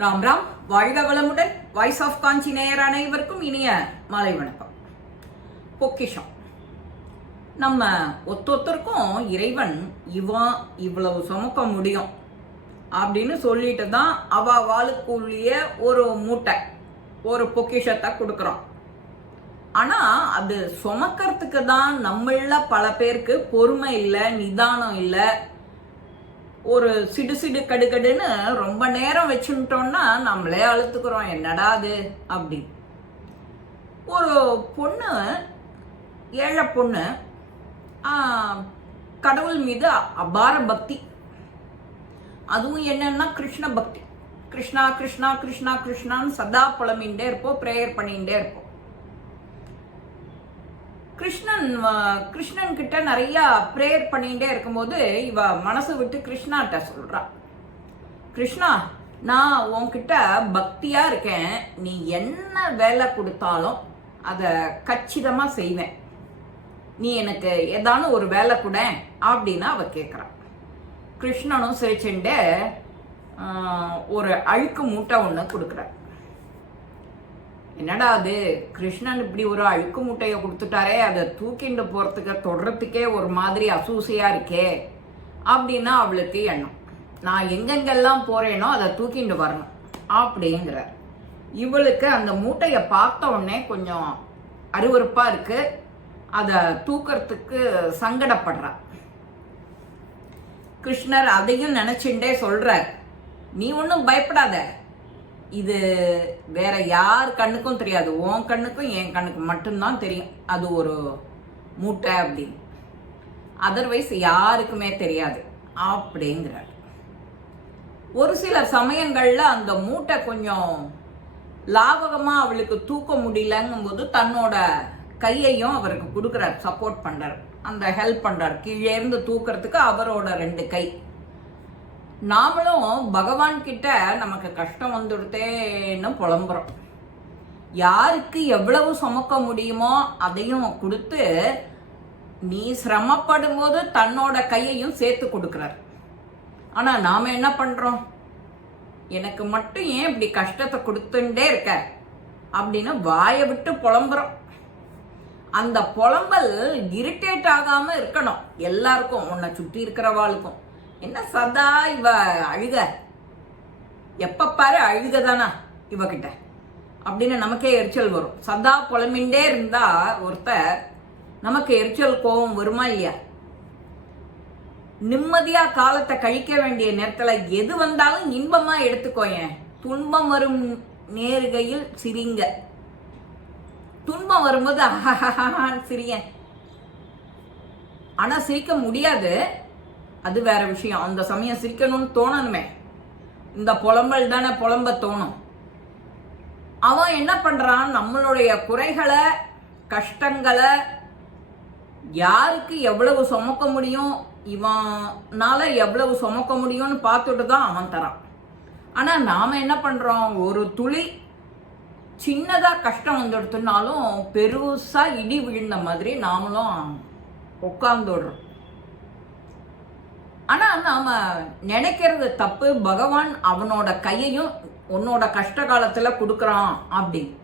ராம் ராம். வாழ்க வளமுடன். Voice of காஞ்சி நேயர் அனைவருக்கும் இனிய மாலை வணக்கம். பொக்கிஷம். நம்ம ஒத்தொத்தருக்கும் இறைவன் இவ்வளவு சுமக்க முடியும் அப்படின்னு சொல்லிட்டு தான் வாளுக்குள்ளேயே ஒரு மூட்டை, ஒரு பொக்கிஷத்தை கொடுக்குறோம். ஆனா அது சுமக்கிறதுக்கு தான் நம்மள பல பேருக்கு பொறுமை இல்லை, நிதானம் இல்லை. ஒரு சிடு கடுகடுன்னு ரொம்ப நேரம் வச்சுட்டோம்னா நம்மளே அழுத்துக்கிறோம், என்னடா அது அப்படி. ஒரு பொண்ணு, ஏழை பொண்ணு, கடவுள் மீது அபார பக்தி. அதுவும் என்னன்னா கிருஷ்ண பக்தி. கிருஷ்ணா கிருஷ்ணா கிருஷ்ணா கிருஷ்ணான்னு சதா புலம்பின்ண்டே இருப்போம், ப்ரேயர் பண்ணிகிட்டே இருப்போம். கிருஷ்ணன் கிட்ட நிறைய ப்ரேயர் பண்ணிகிட்டே இருக்கும்போது இவ மனசு விட்டு கிருஷ்ணாட்ட சொல்றா, கிருஷ்ணா, நான் உன்கிட்ட பக்தியா இருக்கேன், நீ என்ன வேலை கொடுத்தாலும் அதை கச்சிதமா செய்வேன், நீ எனக்கு ஏதானு ஒரு வேலை கூட அப்படின்னு அவ கேட்குறான். கிருஷ்ணனும் சிரிச்சுட்டு ஒரு அழுக்கு மூட்டை ஒன்று கொடுக்குறார். என்னடா அது, கிருஷ்ணன் இப்படி ஒரு அழுக்கு மூட்டையை கொடுத்துட்டாரே, அதை தூக்கிண்டு போறதுக்கு தொடர்றதுக்கே ஒரு மாதிரி அசூசையா இருக்கே அப்படின்னா அவளுக்கு எண்ணம். நான் எங்கெங்கெல்லாம் போறேனோ அதை தூக்கிண்டு வரணும் அப்படிங்கிறார். இவளுக்கு அந்த மூட்டையை பார்த்த உடனே கொஞ்சம் அருவருப்பா இருக்கு, அதை தூக்கிறதுக்கு சங்கடப்படுறா. கிருஷ்ணர் அதையும் நினைச்சுட்டே சொல்றார், நீ ஒன்றும் பயப்படாத, இது வேற யார் கண்ணுக்கும் தெரியாது, உன் கண்ணுக்கும் என் கண்ணுக்கு மட்டும்தான் தெரியும் அது ஒரு மூட்டை அப்படின்னு, அதர்வைஸ் யாருக்குமே தெரியாது அப்படிங்கிறார். ஒரு சில சமயங்கள்ல அந்த மூட்டை கொஞ்சம் லாபகமா அவளுக்கு தூக்க முடியலங்கும் போது தன்னோட கையையும் அவருக்கு கொடுக்குறார், சப்போர்ட் பண்றார், அந்த ஹெல்ப் பண்றார், கீழே இருந்து தூக்கிறதுக்கு அவரோட 2 கை. நாமளும் பகவான் கிட்ட நமக்கு கஷ்டம் வந்துடுத்தேன்னு புலம்புறோம். யாருக்கு எவ்வளவு சுமக்க முடியுமோ அதையும் கொடுத்து நீ சிரமப்படும் போது தன்னோட கையையும் சேர்த்து கொடுக்கிறார். ஆனா நாம என்ன பண்றோம், எனக்கு மட்டும் ஏன் இப்படி கஷ்டத்தை கொடுத்துட்டே இருக்க அப்படின்னு வாயை விட்டு புலம்புறோம். அந்த புலம்பல் இரிட்டேட் ஆகாம இருக்கணும் எல்லாருக்கும், உன்னை சுற்றி இருக்கிறவாளுக்கும். என்ன சதா இவ அழுக, எப்ப பாரு அழுகதானா இவகிட்ட அப்படின்னு நமக்கே எரிச்சல் வரும். சதா புலம்பின்ண்டே இருந்தா ஒருத்தர் நமக்கு எரிச்சல் கோபம் வருமா இல்லையா? நிம்மதியா காலத்தை கழிக்க வேண்டிய நேரத்துல எது வந்தாலும் இன்பமா எடுத்துக்கோயேன். துன்பம் வரும் நேருகையில் சிரிங்க, துன்பம் வரும்போது சிரிய. ஆனா சிரிக்க முடியாது, அது வேற விஷயம். அந்த சமயம் சிரிக்கணும்னு தோணணுமே, இந்த புலம்பல் தானே புலம்ப தோணும். அவன் என்ன பண்றான், நம்மளுடைய குறைகளை கஷ்டங்களை யாருக்கு எவ்வளவு சுமக்க முடியும், இவனால எவ்வளவு சுமக்க முடியும்னு பார்த்துட்டு தான் அவன் தரான். ஆனா நாம என்ன பண்றோம், ஒரு துளி சின்னதா கஷ்டம் வந்துடுத்துனாலும் பெருசா இடி விழுந்த மாதிரி நாமளும் உட்கார்ந்துடுறோம். ஆனா நாம நினைக்கிறது தப்பு. பகவான் அவனோட கையையும் உன்னோட கஷ்ட காலத்துல கொடுக்கறான் அப்படின்னு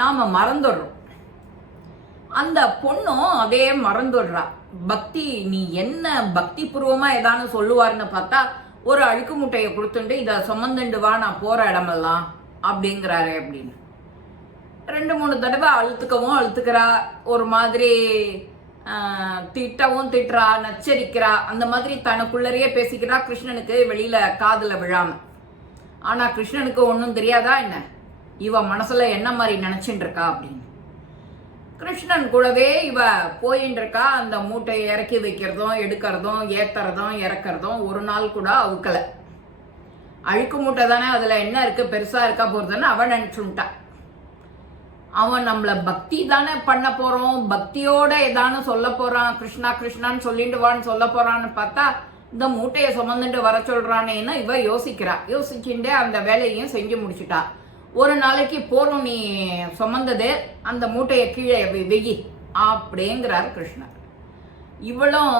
நாம மறந்துடுறோம். அந்த பொண்ணும் அதே மறந்துடுறா. பக்தி, நீ என்ன பக்தி பூர்வமா ஏதானு சொல்லுவாருன்னு பார்த்தா ஒரு அழுக்கு மூட்டையை கொடுத்துட்டு இதை சுமந்துண்டு வா, நான் போற இடமெல்லாம் அப்படிங்கிறாரு அப்படின்னு 2-3 தடவை அழுத்துக்கிறா, ஒரு மாதிரி திட்டவும் திட்டுறா, நச்சரிக்கிறா, அந்த மாதிரி தனக்குள்ளரையே பேசிக்கிறா, கிருஷ்ணனுக்கு வெளியில காதுல விழாம. ஆனா கிருஷ்ணனுக்கு ஒன்றும் தெரியாதா என்ன, இவ மனசுல என்ன மாதிரி நினைச்சுட்டு இருக்கா அப்படின்னு. கிருஷ்ணன் கூடவே இவ போயின்னு இருக்கா. அந்த மூட்டையை இறக்கி வைக்கிறதும் எடுக்கிறதும் ஏத்துறதும் இறக்கிறதும் ஒரு நாள் கூட அவுக்கல. அழுக்கு மூட்டை தானே, அதுல என்ன இருக்கு, பெருசா இருக்கா போறதுன்னு அவன் நினைச்சுட்டா. அவன் நம்மள பக்தி தானே பண்ண போறோம், பக்தியோட ஏதானு சொல்ல போறான், கிருஷ்ணா கிருஷ்ணான்னு சொல்லிட்டு வான்னு சொல்ல போறான்னு பார்த்தா இந்த மூட்டையை சுமந்துட்டு வர சொல்றானேன்னு இவ யோசிக்கிறா. யோசிச்சுட்டே அந்த வேலையையும் செஞ்சு முடிச்சுட்டா. ஒரு நாளைக்கு போறோம், நீ சுமந்தது அந்த மூட்டையை கீழே வெயி அப்படிங்கிறார் கிருஷ்ணர். இவளும்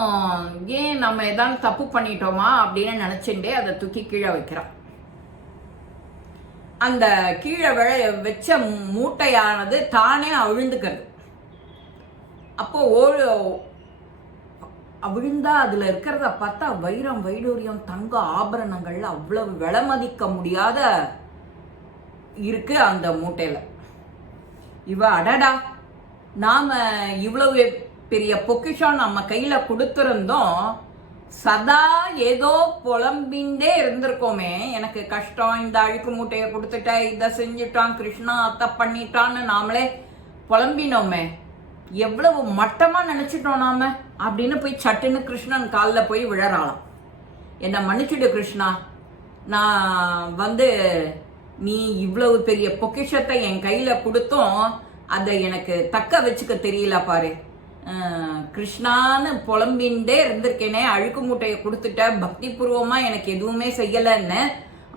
ஏன் நம்ம ஏதாவது தப்பு பண்ணிட்டோமா அப்படின்னு நினைச்சுட்டே அதை தூக்கி கீழே வைக்கிறான். அந்த கீழே வச்ச மூட்டையானது தானே அவிழ்ந்துக்கிறது. அப்போ அவிழ்ந்தா அதுல இருக்கிறத பார்த்தா வைரம், வைடூரியம், தங்க ஆபரணங்கள் அவ்வளவு விலை மதிக்க முடியாத இருக்கு அந்த மூட்டையில. இவ அடடா, நாம இவ்வளவு பெரிய பொக்கிஷம் நம்ம கையில கொடுத்திருந்தோம், சதா ஏதோ புலம்பிண்டே இருந்திருக்கோமே, எனக்கு கஷ்டம், இந்த அழுக்கு மூட்டையை கொடுத்துட்ட, இதை செஞ்சுட்டான் கிருஷ்ணா, அத்தை பண்ணிட்டான்னு நாமளே புலம்பினோமே, எவ்வளவு மட்டமா நினைச்சிட்டோம் நாம அப்படின்னு போய் சட்டுன்னு கிருஷ்ணன் காலில் போய் விழறாளாம். என்னை மன்னிச்சுடு கிருஷ்ணா, நான் நீ இவ்வளவு பெரிய பொக்கிஷத்தை என் கையில கொடுத்தும் அதை எனக்கு தக்க வச்சுக்க தெரியல பாரு, கிருஷ்ணான்னு புலம்பின்ண்டே இருந்திருக்கேனே, அழுக்கு மூட்டையை கொடுத்துட்ட, பக்தி பூர்வமா எனக்கு எதுவுமே செய்யலன்னு,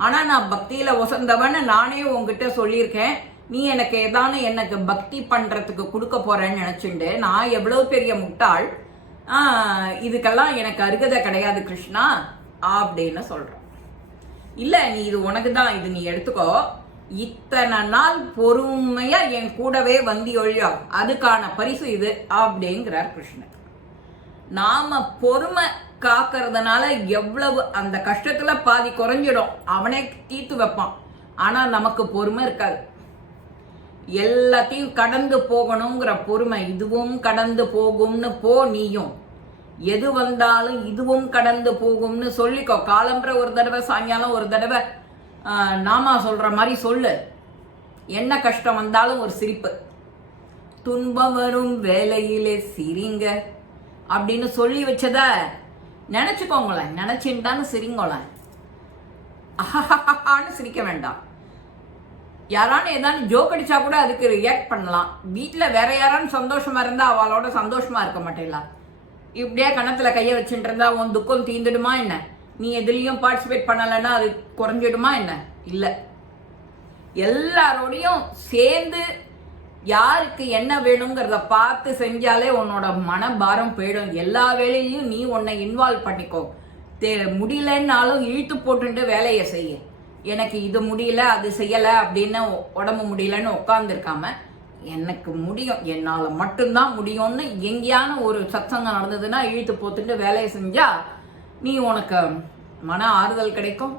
ஆனா நான் பக்தியில வசந்தவன்னு நானே உங்ககிட்ட சொல்லியிருக்கேன், நீ எனக்கு எனக்கு பக்தி பண்றதுக்கு கொடுக்க போறேன்னு நினைச்சுண்டு நான் எவ்வளவு பெரிய முட்டாள், இதுக்கெல்லாம் எனக்கு அருகதை கிடையாது கிருஷ்ணா அப்படின்னு சொல்றேன். இல்ல, நீ இது உனக்கு தான், இது நீ எடுத்துக்கோ, இத்தனை நாள் பொறுமையா என் கூடவே ஒழியா, அதுக்கான பரிசு இது அப்படிங்கிறார் கிருஷ்ணன். நாம பொறுமை காக்கிறதுனால எவ்வளவு அந்த கஷ்டத்துல பாதி குறைஞ்சிடும், அவனே தீர்த்து வைப்பான். ஆனா நமக்கு பொறுமை இருக்காது. எல்லாத்தையும் கடந்து போகணுங்கிற பொறுமை, இதுவும் கடந்து போகும்னு போ நீயும், எது வந்தாலும் இதுவும் கடந்து போகும்னு சொல்லிக்கோ. காலம்புற ஒரு தடவை, சாயங்காலம் ஒரு தடவை நாமா சொல்ற மாதிரி சொல்லு. என்ன கஷ்டம் வந்தாலும் ஒரு சிரிப்பு, துன்பம் வரும் வேலையிலே சிரிங்க அப்படின்னு சொல்லி வச்சத நினைச்சுக்கோங்களேன், நினைச்சுட்டான்னு சிரிங்கோளேன், அஹான்னு சிரிக்க வேண்டாம். யாரானு ஏதாவது ஜோக் அடிச்சா கூட அதுக்கு ரியாக்ட் பண்ணலாம். வீட்டில் வேற யாரான்னு சந்தோஷமா இருந்தா அவளோட சந்தோஷமா இருக்க மாட்டேங்களா? இப்படியே கணத்துல கையை வச்சுட்டு இருந்தா உன் துக்கம் தீந்துடுமா என்ன? நீ எதுலயும் பார்ட்டிசிபேட் பண்ணலைன்னா அது குறைஞ்சிடுமா என்ன? இல்ல, எல்லாரோடையும் சேர்ந்து யாருக்கு என்ன வேணுங்கிறத பார்த்து செஞ்சாலே உன்னோட மனபாரம் போயிடும். எல்லா வேலையிலையும் நீ உன்னை இன்வால்வ் பண்ணிக்கோ. முடியலன்னாலும் இழுத்து போட்டுட்டு வேலையை செய்ய. எனக்கு இது முடியல, அது செய்யலை அப்படின்னு உடம்பு முடியலன்னு உட்காந்துருக்காம, எனக்கு முடியும், என்னால் மட்டும்தான் முடியும்னு எங்கேயான ஒரு சத்சங்கம் நடந்ததுன்னா இழுத்து போத்துட்டு வேலையை செஞ்சா நீ உனக்கு மன ஆறுதல் கிடைக்கும்.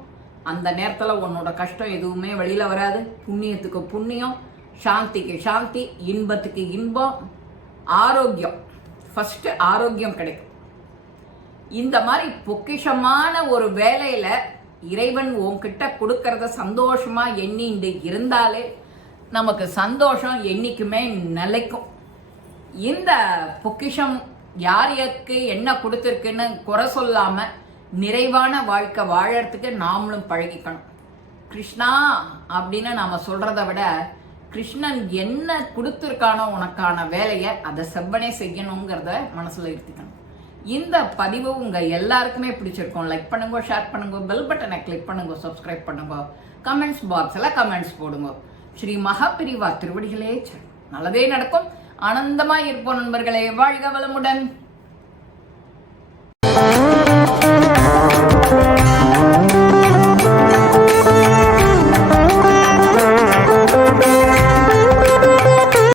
அந்த நேரத்தில் உன்னோட கஷ்டம் எதுவுமே வெளியில வராது. புண்ணியத்துக்கு புண்ணியம், சாந்திக்கு சாந்தி, இன்பத்துக்கு இன்பம், ஆரோக்கியம், ஃபர்ஸ்ட் ஆரோக்கியம் கிடைக்கும். இந்த மாதிரி பொக்கிஷமான ஒரு வேலையில இறைவன் உன்கிட்ட கொடுக்கறத சந்தோஷமா எண்ணிண்டு இருந்தாலே நமக்கு சந்தோஷம் என்னைக்குமே நிலைக்கும். இந்த பொக்கிஷம் யாருக்கு என்ன கொடுத்துருக்குன்னு குறை சொல்லாம நிறைவான வாழ்க்கை வாழறதுக்கு நாமளும் பழகிக்கணும். கிருஷ்ணா அப்படின்னு நாம சொல்றதை விட கிருஷ்ணன் என்ன கொடுத்துருக்கானோ உனக்கான வேலையை அதை செவ்வனே செய்யணுங்கிறத மனசுல இருத்திக்கணும். இந்த பதிவு உங்க எல்லாருக்குமே பிடிச்சிருக்கும். லைக் பண்ணுங்க, ஷேர் பண்ணுங்க, பெல் பட்டனை கிளிக் பண்ணுங்க, சப்ஸ்கிரைப் பண்ணுங்க, கமெண்ட்ஸ் பாக்ஸ்ல கமெண்ட்ஸ் போடுங்க. ஸ்ரீ மகாபிரிவா திருவடிகளே நல்லதே நடக்கும். ஆனந்தமாய் இருப்போம் நண்பர்களே. வாழ்க வளமுடன்.